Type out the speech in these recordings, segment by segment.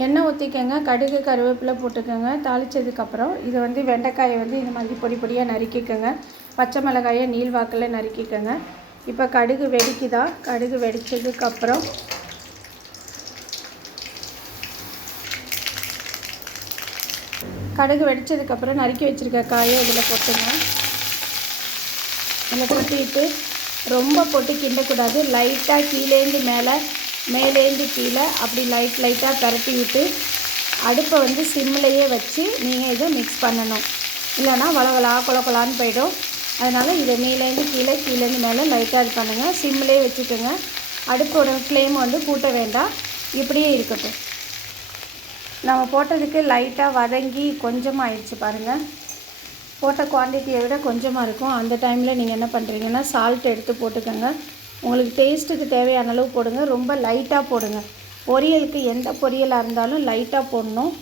எண்ணெய் ஊற்றிக்கங்க, கடுகு கருவேப்பிலை போட்டுக்கோங்க. தாளித்ததுக்கப்புறம் இதை வந்து வெண்டைக்காயை வந்து இந்த மாதிரி பொடி பொடியாக நறுக்கிக்கோங்க. பச்சை மிளகாயை நீள்வாக்கில் நறுக்கிக்கோங்க. இப்போ கடுகு வெடிக்குதா, கடுகு வெடித்ததுக்கப்புறம் நறுக்கி வச்சுருக்க காயை இதில் போட்டுங்க. இதில் கொட்டிட்டு ரொம்ப போட்டு கிண்டக்கூடாது. லைட்டாக கீழேந்து மேலே, மேலேந்து கீழே அப்படி லைட்டாக பரட்டி விட்டு அடுப்பை வந்து சிம்மிலையே வச்சு நீங்கள் இதை மிக்ஸ் பண்ணணும். இல்லைனா வளவலா கொலான்னு போயிடும். அதனால் இதை மேலேந்து கீழே, கீழேந்து மேலே லைட்டாக இது பண்ணுங்கள். சிம்மிலே வச்சுக்கோங்க. அடுப்போட ஃப்ளேம் வந்து கூட்ட வேண்டாம், இப்படியே இருக்கட்டும். நம்ம போட்டதுக்கு லைட்டாக வதங்கி கொஞ்சமாக ஆயிடுச்சு பாருங்கள். போட்ட குவான்டிட்டியை விட கொஞ்சமாக இருக்கும். அந்த டைமில் நீங்கள் என்ன பண்ணுறீங்கன்னா சால்ட் எடுத்து போட்டுக்கோங்க. உங்களுக்கு டேஸ்ட்டுக்கு தேவையான அளவு போடுங்க. ரொம்ப லைட்டாக போடுங்க. பொரியலுக்கு எந்த பொரியலாக இருந்தாலும் லைட்டாக போடணும்.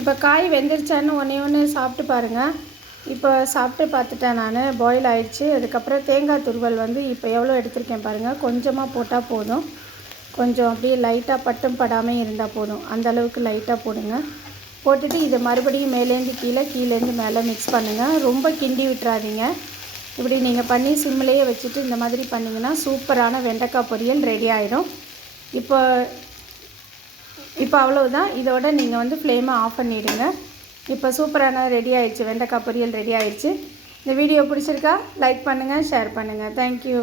இப்போ காய் வெந்துருச்சான்னு ஒன்று சாப்பிட்டு பாருங்கள். இப்போ சாப்பிட்டு பார்த்துட்டேன் நான், பாயில் ஆயிடுச்சு. அதுக்கப்புறம் தேங்காய் துருவல் வந்து இப்போ எவ்வளோ எடுத்திருக்கேன் பாருங்கள். கொஞ்சமாக போட்டால் போதும். கொஞ்சம் அப்படியே லைட்டாக பட்டும் படாமல் இருந்தால் போதும். அந்தளவுக்கு லைட்டாக போடுங்க. போட்டுட்டு இதை மறுபடியும் மேலேருந்து கீழே, கீழேருந்து மேலே மிக்ஸ் பண்ணுங்கள். ரொம்ப கிண்டி விட்டுறாதீங்க. இப்படி நீங்கள் பண்ணி சிம்மிலேயே வச்சுட்டு இந்த மாதிரி பண்ணிங்கன்னா சூப்பரான வெண்டைக்காய் பொரியல் ரெடி ஆகிடும். இப்போ அவ்வளவுதான். இதோட நீங்கள் வந்து ஃப்ளேமை ஆஃப் பண்ணிவிடுங்க. இப்போ சூப்பரான ரெடி ஆகிடுச்சு, வெண்டைக்காய் பொரியல் ரெடி ஆகிடுச்சு. இந்த வீடியோ பிடிச்சிருக்கா லைக் பண்ணுங்கள், ஷேர் பண்ணுங்கள். தேங்க்யூ.